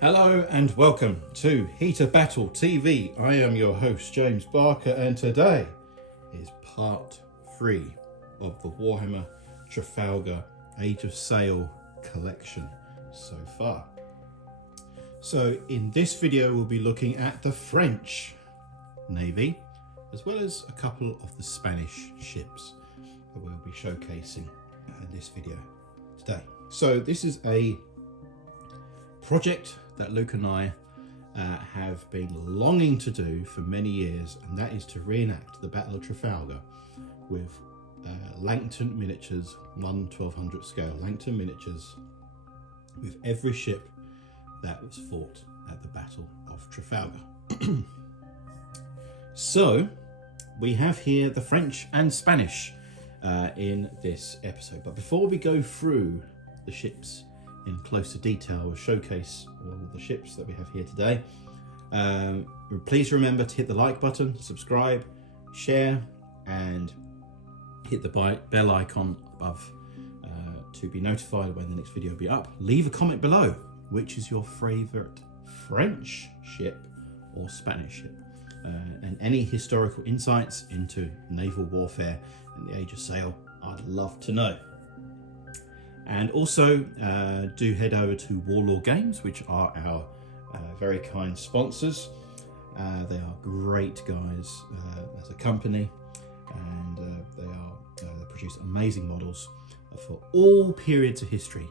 Hello and welcome to Heat of Battle TV. I am your host James Barker, and today is part 3 of the Warhammer Trafalgar Age of Sail collection so far. So in this video we'll be looking at the French Navy as well as a couple of the Spanish ships that we'll be showcasing in this video today. So this is a project that Luke and I have been longing to do for many years, and that is to reenact the Battle of Trafalgar with Langton miniatures, 1/1200 scale Langton miniatures, with every ship that was fought at the Battle of Trafalgar. So we have here the French and Spanish in this episode, but before we go through the ships in closer detail, we'll showcase all the ships that we have here today. Please remember to hit the like button, subscribe, share, and hit the bell icon above to be notified when the next video will be up. Leave a comment below, which is your favourite French ship or Spanish ship, and any historical insights into naval warfare and the Age of Sail, I'd love to know. And also do head over to Warlord Games, which are our very kind sponsors. They are great guys as a company, and they produce amazing models for all periods of history.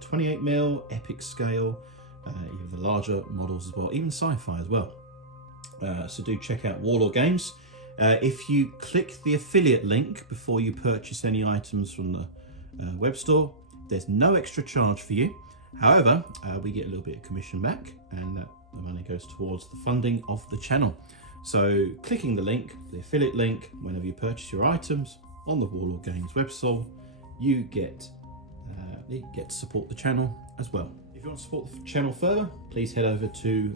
28mm, epic scale, even the larger models as well, even sci-fi as well. So do check out Warlord Games. If you click the affiliate link before you purchase any items from the web store, there's no extra charge for you. However, we get a little bit of commission back, and the money goes towards the funding of the channel. So clicking the link, the affiliate link, whenever you purchase your items on the Warlord Games website, you get to support the channel as well. If you want to support the channel further, please head over to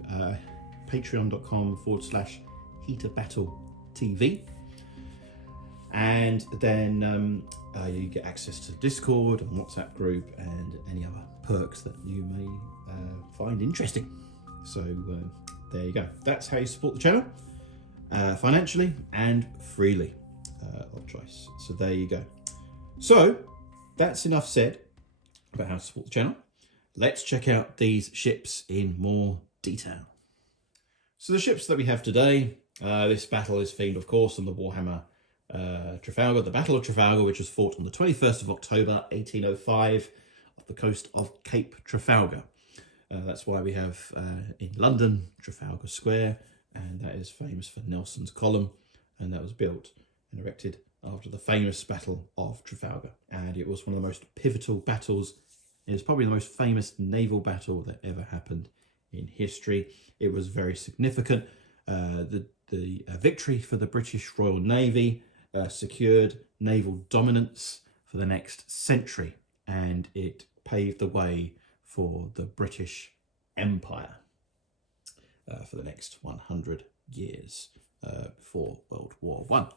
patreon.com/Heat of Battle TV. And then you get access to Discord and WhatsApp group and any other perks that you may find interesting. So there you go. That's how you support the channel, financially and freely of choice. So there you go. So that's enough said about how to support the channel. Let's check out these ships in more detail. So the ships that we have today, this battle is themed, of course, on the Warhammer Trafalgar, the Battle of Trafalgar, which was fought on the 21st of October 1805 off the coast of Cape Trafalgar. That's why we have in London Trafalgar Square, and that is famous for Nelson's Column, and that was built and erected after the famous Battle of Trafalgar. And it was one of the most pivotal battles. It was probably the most famous naval battle that ever happened in history. It was very significant. The victory for the British Royal Navy secured naval dominance for the next century, and it paved the way for the British Empire for the next 100 years before World War I.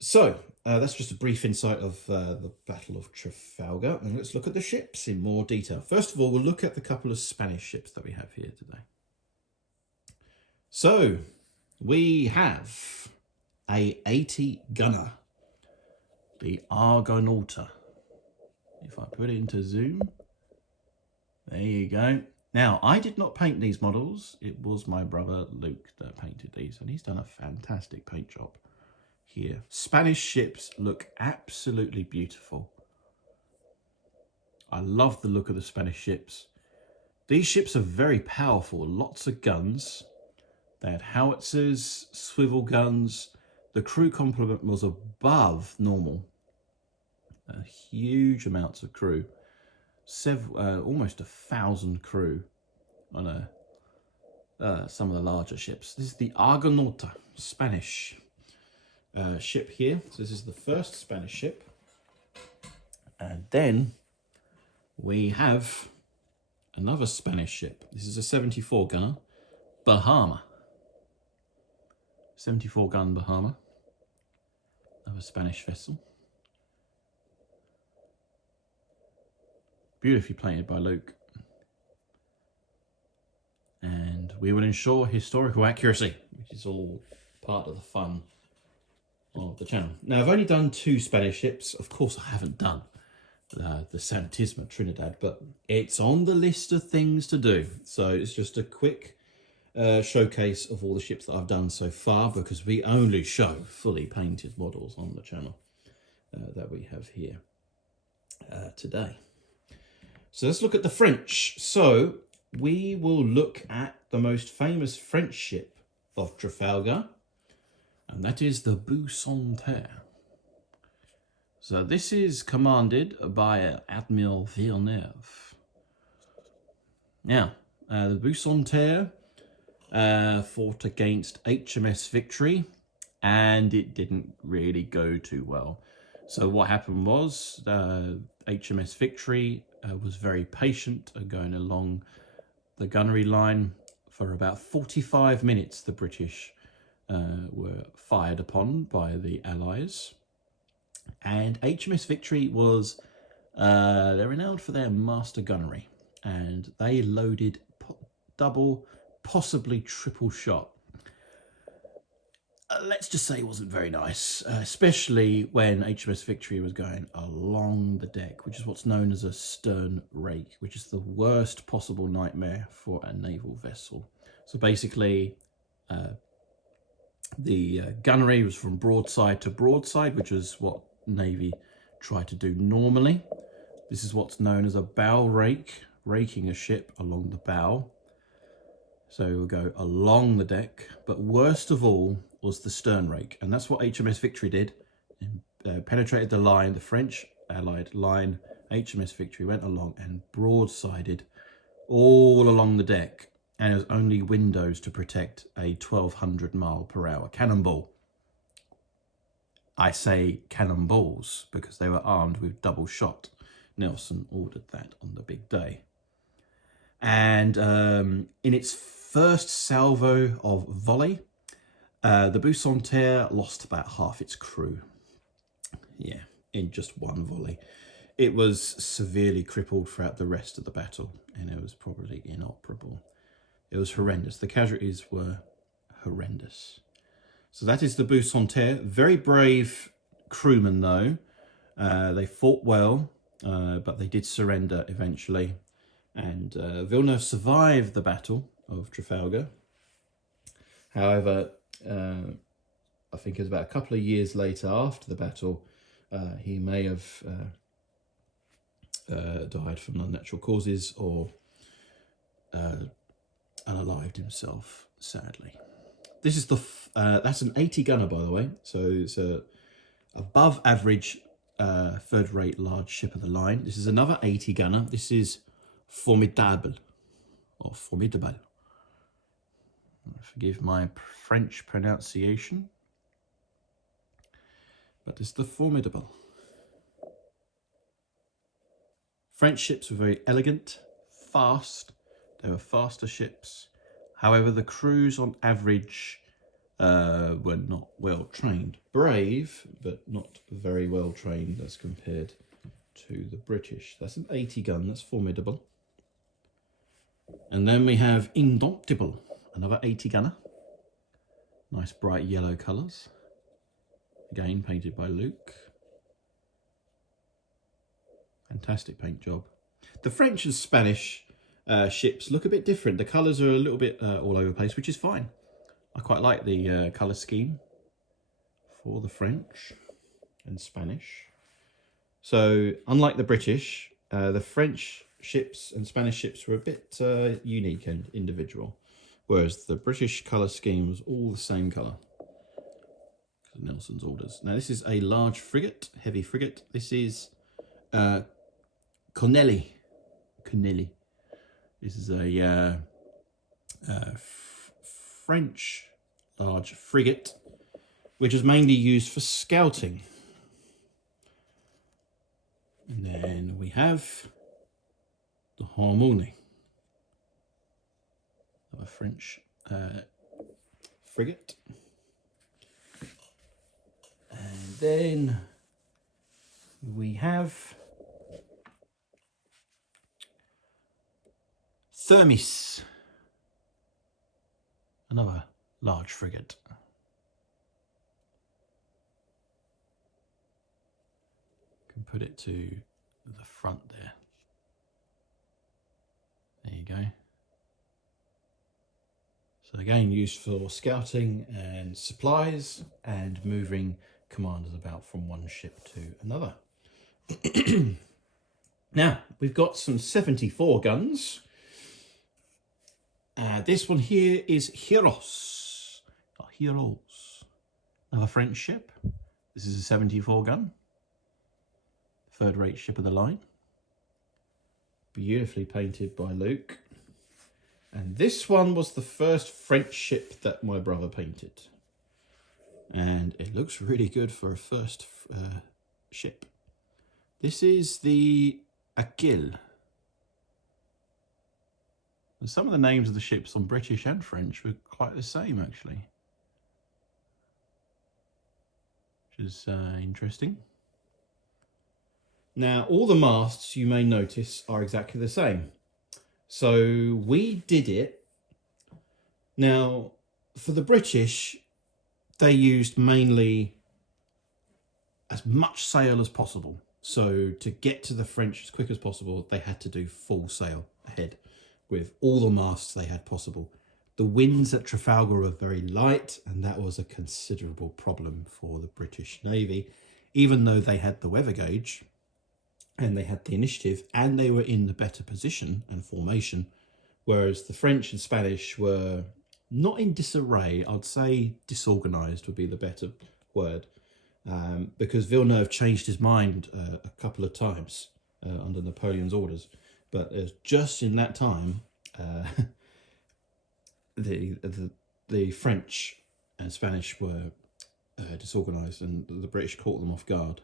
So that's just a brief insight of the Battle of Trafalgar, and let's look at the ships in more detail. First of all, we'll look at the couple of Spanish ships that we have here today. So we have a 80 gunner, the Argonauta. If I put it into zoom, there you go. Now, I did not paint these models. It was my brother Luke that painted these, and he's done a fantastic paint job here. Spanish ships look absolutely beautiful. I love the look of the Spanish ships. These ships are very powerful, lots of guns. They had howitzers, swivel guns. The crew complement was above normal. Huge amounts of crew. Almost 1,000 crew on some of the larger ships. This is the Argonauta, Spanish ship here. So this is the first Spanish ship. And then we have another Spanish ship. This is a 74 gunner, Bahama. 74 gun Bahama, of a Spanish vessel. Beautifully painted by Luke. we will ensure historical accuracy, which is all part of the fun of the channel. Now, I've only done 2 Spanish ships. Of course, I haven't done the Santisma Trinidad, but it's on the list of things to do. So it's just a quick showcase of all the ships that I've done so far, because we only show fully painted models on the channel that we have here today. So let's look at the French. So we will look at the most famous French ship of Trafalgar, and that is the Bucentaure. So this is commanded by Admiral Villeneuve. Now, the Bucentaure fought against HMS Victory, and it didn't really go too well. So what happened was HMS Victory was very patient going along the gunnery line. For about 45 minutes, the British were fired upon by the Allies. And HMS Victory was, they're renowned for their master gunnery, and they loaded double, possibly triple shot. Let's just say it wasn't very nice, especially when HMS Victory was going along the deck, which is what's known as a stern rake, which is the worst possible nightmare for a naval vessel. So basically, the gunnery was from broadside to broadside, which is what Navy try to do normally. This is what's known as a bow rake, raking a ship along the bow. So we'll go along the deck, but worst of all was the stern rake, and that's what HMS Victory did. Penetrated the line, the French Allied line. HMS Victory went along and broadsided all along the deck, and there was only windows to protect a 1200 mile/hour cannonball. I say cannonballs because they were armed with double shot. Nelson ordered that on the big day. And in its first salvo of volley, the Bucentaure lost about half its crew. Yeah, in just one volley. It was severely crippled throughout the rest of the battle, and it was probably inoperable. It was horrendous. The casualties were horrendous. So that is the Bucentaure. Very brave crewmen, though. They fought well, but they did surrender eventually. And Villeneuve survived the Battle of Trafalgar. However, I think it was about a couple of years later, after the battle, he may have died from unnatural causes or unalived himself, sadly. This is that's an 80 gunner, by the way. So it's a above average third-rate large ship of the line. This is another 80 gunner. This is Formidable, or Formidable. Forgive my French pronunciation, but it's the Formidable. French ships were very elegant, fast. They were faster ships. However, the crews on average were not well trained. Brave, but not very well trained as compared to the British. That's an 80 gun, that's Formidable. And then we have Indomptable, another 80 gunner. Nice bright yellow colours. Again, painted by Luke. Fantastic paint job. The French and Spanish ships look a bit different. The colours are a little bit all over the place, which is fine. I quite like the colour scheme for the French and Spanish. So, unlike the British, the French ships and Spanish ships were a bit unique and individual, whereas the British colour scheme was all the same colour. Nelson's orders. Now, this is a large frigate, heavy frigate. This is Corneli. This is a French large frigate, which is mainly used for scouting. And then we have the Harmonie, a French frigate. And then we have Thermis. another large frigate. Can put it to the front there. There you go. So again, used for scouting and supplies and moving commanders about from one ship to another. Now, we've got some 74 guns. This one here is Heroes. Heroes. Another French ship. This is a 74 gun. Third rate ship of the line. Beautifully painted by Luke. And this one was the first French ship that my brother painted. And it looks really good for a first ship. This is the Aquil. And some of the names of the ships on British and French were quite the same, actually. Which is interesting. Now, all the masts, you may notice, are exactly the same. So we did it. Now, for the British, they used mainly as much sail as possible. So to get to the French as quick as possible, they had to do full sail ahead with all the masts they had possible. The winds at Trafalgar were very light, and that was a considerable problem for the British Navy, even though they had the weather gauge and they had the initiative and they were in the better position and formation, whereas the French and Spanish were not in disarray. I'd say disorganized would be the better word, because Villeneuve changed his mind a couple of times under Napoleon's orders. But just in that time, the French and Spanish were disorganized, and the British caught them off guard.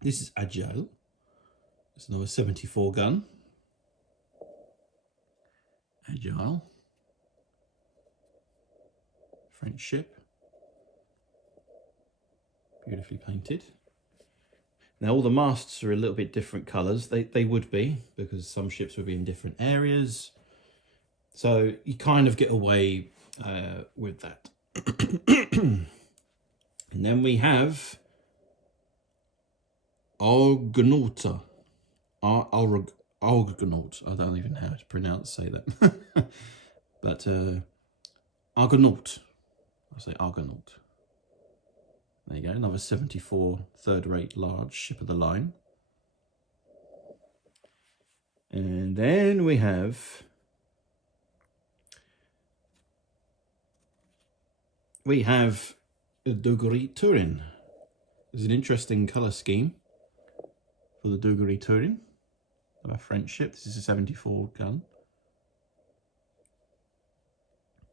This is Agile. It's another 74 gun. Agile. French ship. Beautifully painted. Now all the masts are a little bit different colours. They would be, because some ships would be in different areas. So you kind of get away with that. And then we have Argonaut. Argonaut. I don't even know how to say that. But Argonaut. I'll say Argonaut. There you go, another 74 third-rate large ship of the line. And then we have a Duguay Turin. There's an interesting colour scheme for the Duguay Turin, a French ship. This is a 74 gun.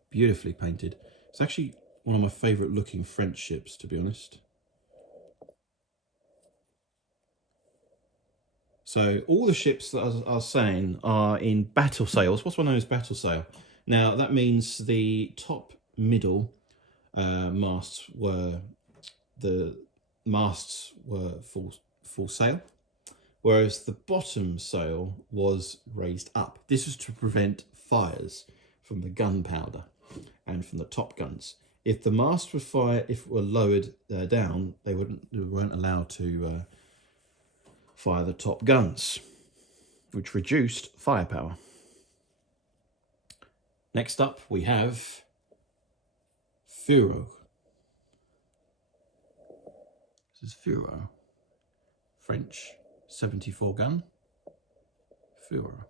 Beautifully painted. It's actually one of my favourite looking French ships, to be honest. So all the ships that I was saying are in battle sails. What's one known as battle sail? Now that means the top middle masts were full sail, whereas the bottom sail was raised up. This was to prevent fires from the gunpowder and from the top guns. If the masts were lowered down, they weren't allowed to fire the top guns, which reduced firepower. Next up, we have Furo. This is Furo, French 74 gun. Furo.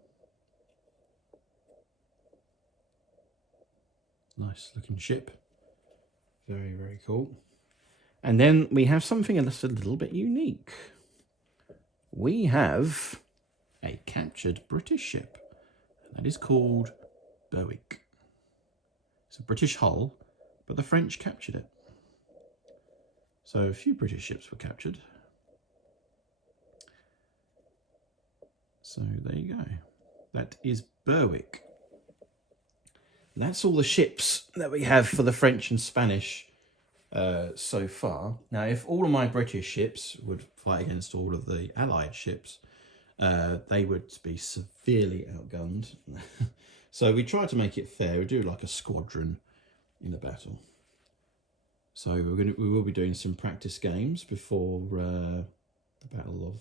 Nice looking ship. Very, very cool. And then we have something that's a little bit unique. We have a captured British ship. That is called Berwick. It's a British hull, but the French captured it. So a few British ships were captured. So there you go. That is Berwick. That's all the ships that we have for the French and Spanish so far. Now, if all of my British ships would fight against all of the Allied ships, they would be severely outgunned. So we try to make it fair. We do like a squadron in a battle. So we will be doing some practice games before the Battle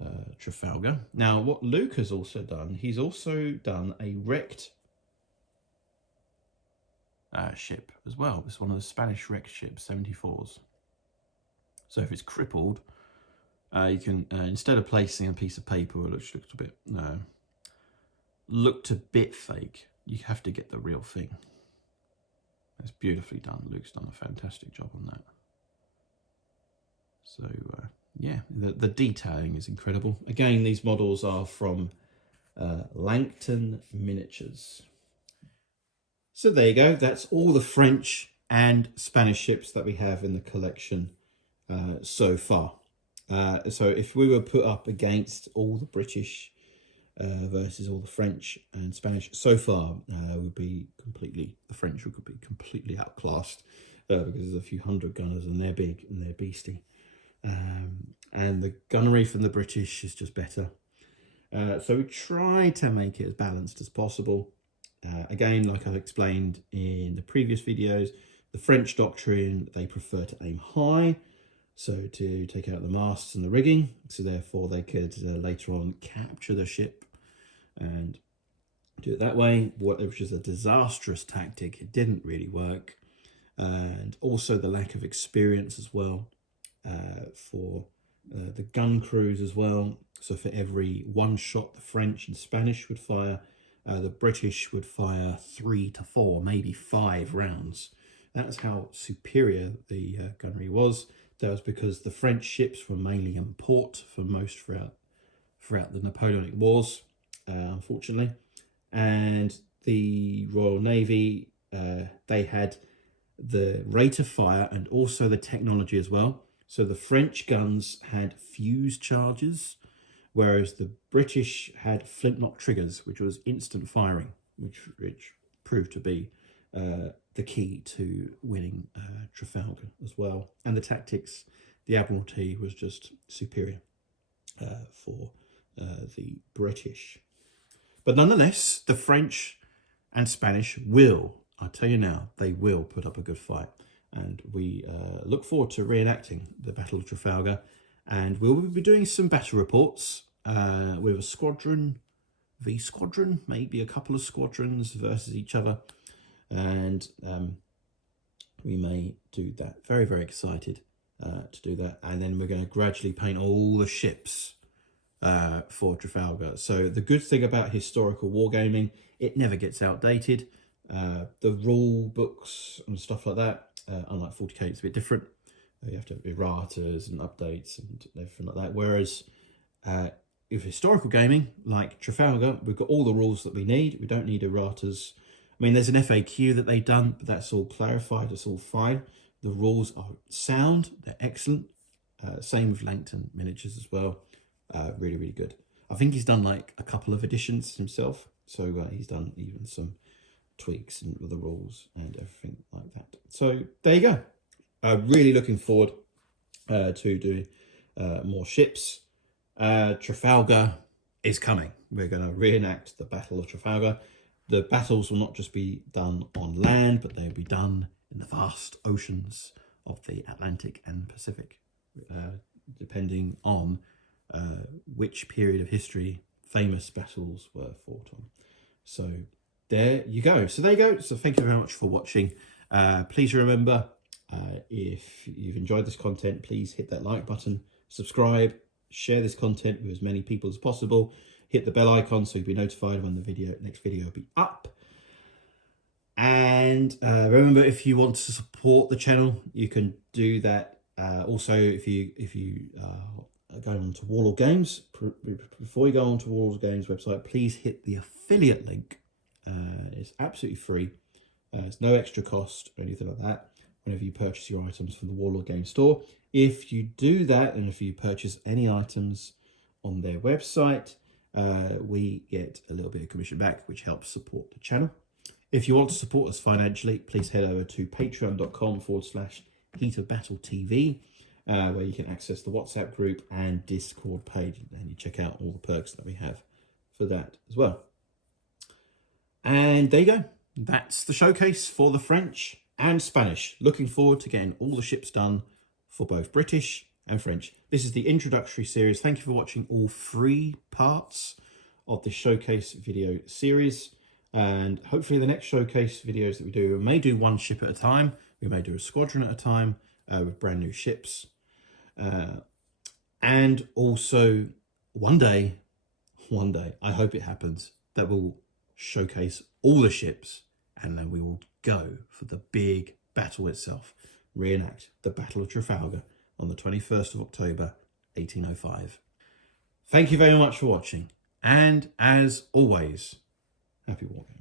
of Trafalgar. Now, what Luke has also done, he's also done a wrecked ship as well. It's one of the Spanish wrecked ships, 74s. So if it's crippled, you can instead of placing a piece of paper which looked a bit fake, you have to get the real thing. It's beautifully done. Luke's done a fantastic job on that. So yeah, the detailing is incredible. Again, these models are from Langton Miniatures. So there you go. That's all the French and Spanish ships that we have in the collection so far. So if we were put up against all the British versus all the French and Spanish so far, the French would be completely outclassed because there's a few hundred gunners and they're big and they're beastie. And the gunnery from the British is just better. So we try to make it as balanced as possible. Again, like I've explained in the previous videos, the French doctrine, they prefer to aim high, so to take out the masts and the rigging, so therefore they could later on capture the ship and do it that way, which is a disastrous tactic. It didn't really work. And also the lack of experience as well for the gun crews as well. So for every one shot the French and Spanish would fire, the British would fire 3 to 4, maybe 5 rounds. That's how superior the gunnery was. That was because the French ships were mainly in port for most throughout the Napoleonic Wars, unfortunately. And the Royal Navy, they had the rate of fire and also the technology as well. So the French guns had fuse charges, whereas the British had flintlock triggers, which was instant firing, which proved to be the key to winning Trafalgar as well. And the tactics, the Admiralty was just superior for the British. But nonetheless, the French and Spanish will, I tell you now, they will put up a good fight. And we look forward to reenacting the Battle of Trafalgar. And we'll be doing some battle reports with a squadron, V-squadron, maybe a couple of squadrons versus each other. And we may do that. Very, very excited to do that. And then we're going to gradually paint all the ships for Trafalgar. So the good thing about historical wargaming, it never gets outdated. The rule books and stuff like that, unlike 40k, it's a bit different. You have to have erratas and updates and everything like that. Whereas with historical gaming, like Trafalgar, we've got all the rules that we need. We don't need erratas. I mean, there's an FAQ that they've done, but that's all clarified. It's all fine. The rules are sound. They're excellent. Same with Langton Miniatures as well. Really, really good. I think he's done like a couple of editions himself. So he's done even some tweaks and the rules and everything like that. So there you go. Really looking forward to doing more ships. Trafalgar is coming. We're going to reenact the Battle of Trafalgar. The battles will not just be done on land, but they'll be done in the vast oceans of the Atlantic and Pacific, depending on which period of history famous battles were fought on. So there you go. So there you go. So thank you very much for watching. Please remember, if you've enjoyed this content, please hit that like button, subscribe, share this content with as many people as possible. Hit the bell icon so you'll be notified when the next video will be up. And remember, if you want to support the channel, you can do that. Also, if you are going on to Warlord Games, before you go on to Warlord Games website, please hit the affiliate link. It's absolutely free. It's no extra cost or anything like that whenever you purchase your items from the Warlord Games store. If you do that, and if you purchase any items on their website, we get a little bit of commission back, which helps support the channel. If you want to support us financially, please head over to patreon.com/heatofbattletv, where you can access the WhatsApp group and Discord page, and you check out all the perks that we have for that as well. And there you go. that's the showcase for the French and Spanish. Looking forward to getting all the ships done for both British and French. This is the introductory series. Thank you for watching all 3 parts of the showcase video series. And hopefully the next showcase videos that we do, we may do 1 ship at a time. We may do a squadron at a time with brand new ships. And also one day, I hope it happens, that we'll showcase all the ships and then we will go for the big battle itself. Reenact the Battle of Trafalgar on the 21st of October, 1805. Thank you very much for watching. And as always, happy wargaming.